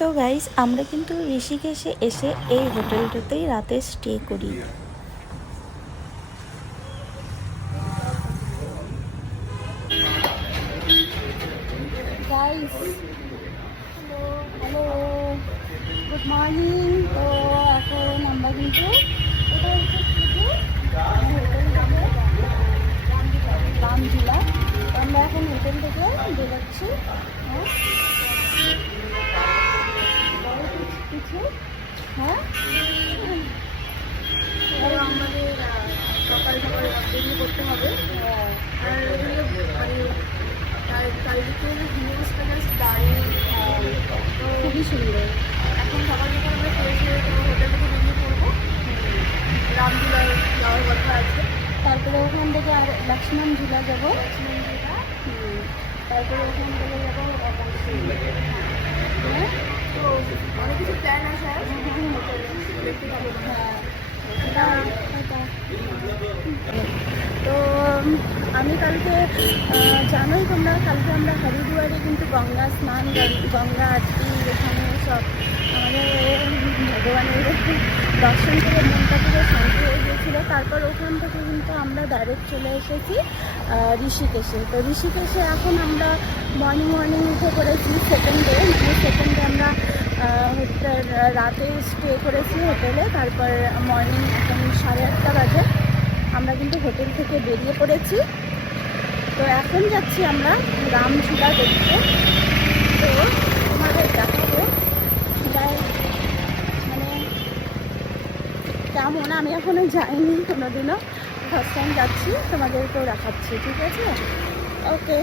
তো গাইস, আমরা কিন্তু ঋষিকেশে এসে এই হোটেলটাতেই রাতে স্টে করি। Guys, hello, good morning. তো এখন আমরা কিন্তু রামঝুলা, আমরা এখন হোটেল থেকে বেরোচ্ছি। কিছু হ্যাঁ, আমাদের সকাল সকাল বেরিয়ে করতে হবে। আর মানে চারিদিকে ভিউজটা জাস্ট দারুণ, খুবই সুন্দর। এখন সকাল সকাল আমরা হোটেল থেকে বেরিয়ে পড়বো, রামঝুলায় যাওয়ার কথা আছে। তারপরে ওখান থেকে আর লক্ষ্মণ ঝুলা যাবো, তারপরে ওখান থেকে যাবো। হ্যাঁ, তো অনেক কিছু প্ল্যান আছে। তো আমি কালকে, জানোই তোমরা, কালকে আমরা হরিদ্বারে কিন্তু গঙ্গা স্নান, গঙ্গা আরতি, এখানে সব আমাদের ভগবানের দর্শন করে মনটা পুরো শান্তি হয়ে গিয়েছিলো। তারপর ওখান থেকে কিন্তু আমরা ডাইরেক্ট চলে এসেছি ঋষিকেশে। তো ঋষিকেশে এখন আমরা মর্নিং উঠে পড়েছি সেকেন্ড ডে, আমরা রাতে স্টে করেছি হোটেলে। তারপর মর্নিং এখন 8:30 বাজে আমরা কিন্তু হোটেল থেকে বেরিয়ে পড়েছি। তো এখন যাচ্ছি আমরা রামঝুলা দেখতে। তো তোমাদের দেখাবো ঝুলায় মানে কেমন, আমি এখনো যাইনি কোনোদিনও, ফার্স্ট টাইম যাচ্ছি, তোমাদেরকেও দেখাচ্ছি, ঠিক আছে? ওকে,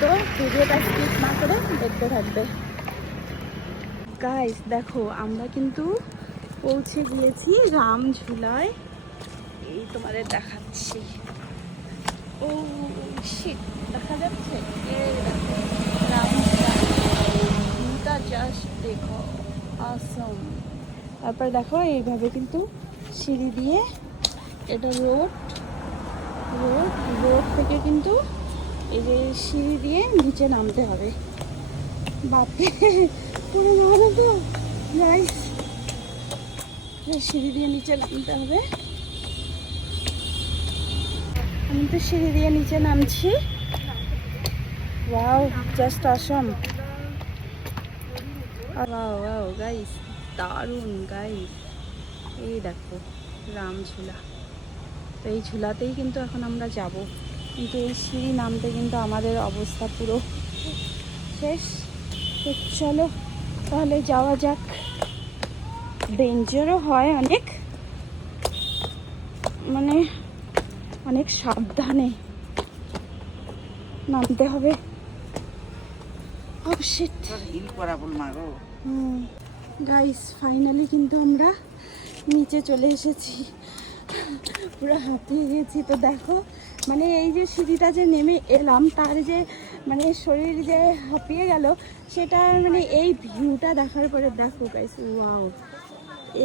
তো ভিডিওটা স্কিপ না করে দেখতে থাকবে। গাইস দেখো, আমরা কিন্তু পৌঁছে গিয়েছি রামঝুলায়, এই তোমাদের দেখাচ্ছি। ও শিট, দেখা যাচ্ছে রামঝুলা, জাস্ট দেখো, আসম। তারপর দেখো এইভাবে কিন্তু সিঁড়ি দিয়ে, এটা রোড থেকে কিন্তু এই যে সিঁড়ি দিয়ে নিচে নামতে হবে। বাপরে, পুরো নামানো তো গাইস, সিঁড়ি দিয়ে নিচে নামতে হবে। আমি তো সিঁড়ি দিয়ে নিচে নামছি। ওয়াও, জাস্ট অসম। ওয়াও গাইস, দারুণ গাইস। এই দেখো রামঝুলা, তো এই ঝুলাতেই কিন্তু এখন আমরা যাব, কিন্তু এই সিঁড়ি নামতে কিন্তু আমাদের অবস্থা পুরো শেষ। তো চলো তাহলে যাওয়া যাক। ডেঞ্জারও হয় অনেক, মানে অনেক সাবধানে নামতে হবে। গাইস, ফাইনালি কিন্তু আমরা নিচে চলে এসেছি, পুরো হাঁপিয়ে গেছি। তো দেখো, মানে এই যে সিঁড়িটা যে নেমে এলাম, তার যে মানে শরীর যে হাঁপিয়ে গেল, সেটা মানে এই ভিউটা দেখার পরে দেখো গাইস, ওয়াও,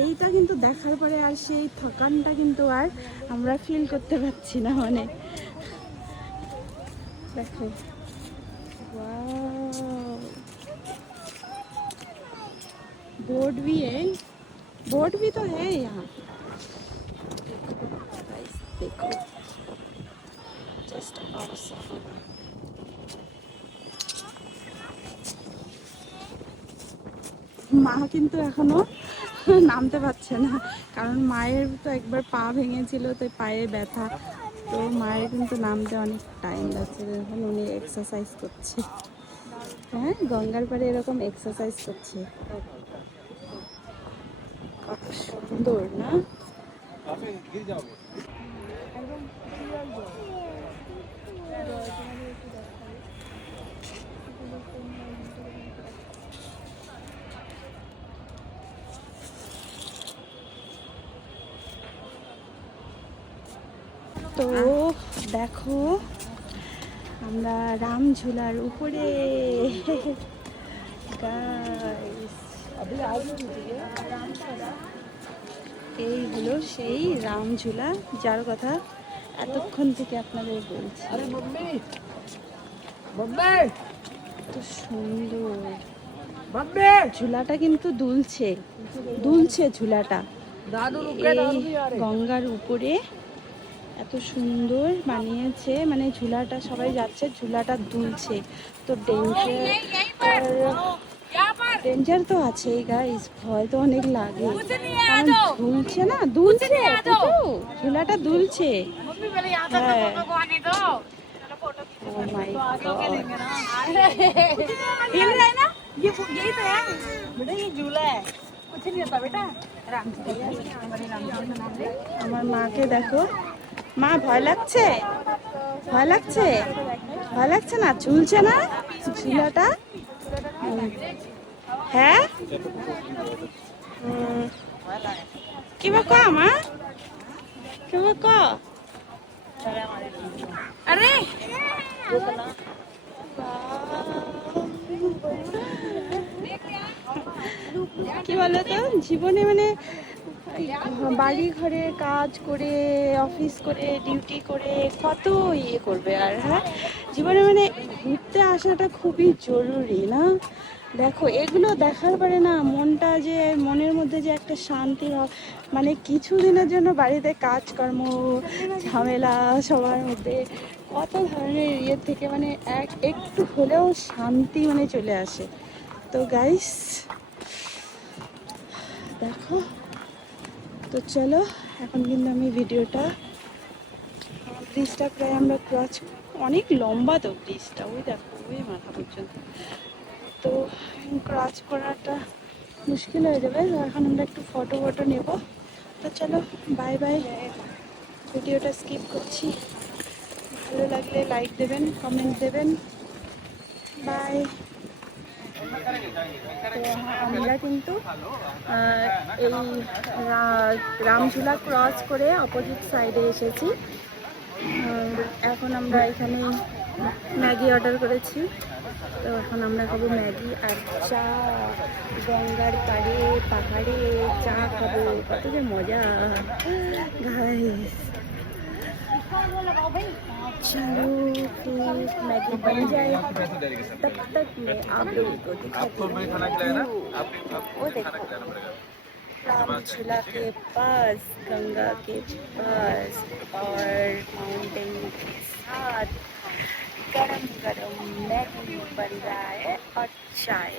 এইটা কিন্তু দেখার পরে আর সেই থকানটা কিন্তু আর আমরা ফিল করতে পারছি না। মানে দেখো, बोर्ड भी तो है यहाँ। देखो, जस्ट ऑसम। মা কিন্তু এখনো নামতে পারছে না, কারণ মায়ের তো একবার পা ভেঙেছিল, তো পায়ে ব্যথা, তো মায়ের কিন্তু নামতে অনেক টাইম লাগছে। এখন উনি এক্সারসাইজ করছে, হ্যাঁ, গঙ্গার পাড়ে এরকম এক্সারসাইজ করছে। কত সুন্দর না? তো দেখো, আমরা রামঝুলার উপরে। এই হলো সেই রামঝুলা, যার কথা এতক্ষণ থেকে আপনাদের বলছি। এত সুন্দর, ঝুলাটা কিন্তু দুলছে দুলছে ঝুলাটা এই গঙ্গার উপরে এত সুন্দর বানিয়েছে, মানে ঝুলাটা সবাই যাচ্ছে, ঝুলাটা দুলছে। তো ডেঞ্জার তো আছেই গাইস, ভয় তো অনেক লাগে কারণ ঝুলছে না, দুলছে তো, ঝুলাটা দুলছে। হ্যাঁ Oh my God. আমার মাকে দেখো, মা ভয় লাগছে, ভয় লাগছে, ভয় লাগছে না, ঝুলছে না ঝুলাটা? হ্যাঁ কি বা মা, কি বা আরে কি বলতো, জীবনে মানে বাড়ি ঘরে কাজ করে, অফিস করে, ডিউটি করে কত ইয়ে করবে আর, হ্যাঁ জীবনে মানে ঘুরতে আসাটা খুবই জরুরি না? দেখো এগুলো দেখার পরে না মনটা, যে মনের মধ্যে যে একটা শান্তি, মানে কিছুদিনের জন্য বাড়িতে কাজকর্ম ঝামেলা সবার মধ্যে কত ধরনের ইয়ে থেকে মানে একটু হলেও শান্তি মানে চলে আসে। তো গাইস দেখো, তো চলো এখন কিন্তু আমি ভিডিওটা, ব্রিজটা প্রায় আমরা ক্রস, অনেক লম্বা তো ব্রিজটা, ওই দেখো ওই মাথা পর্যন্ত, তো ক্রস করাটা মুশকিল হয়ে যাবে। এখন আমরা একটু ফটো নেব। তো চলো বাই বাই, ভিডিওটা স্কিপ করছি, ভালো লাগলে লাইক দেবেন, কমেন্ট দেবেন, বাই। আমরা কিন্তু এই রামঝুলা ক্রস করে অপোজিট সাইডে এসেছি। এখন আমরা এখানে ম্যাগি অর্ডার করেছি, তো এখন আমরা খাবো ম্যাগি আর চা, গঙ্গার পাড়ে পাহাড়ে চা খাবো, কত যে মজা গাইস। चलो फिर मैगी बन जाए, तब तक मैं आप लोगों को दिखाती हूँ। वो देखो रामझूला के पास, गंगा के पास और माउंटेन के साथ गरम गरम मैगी बन रहा है और चाय।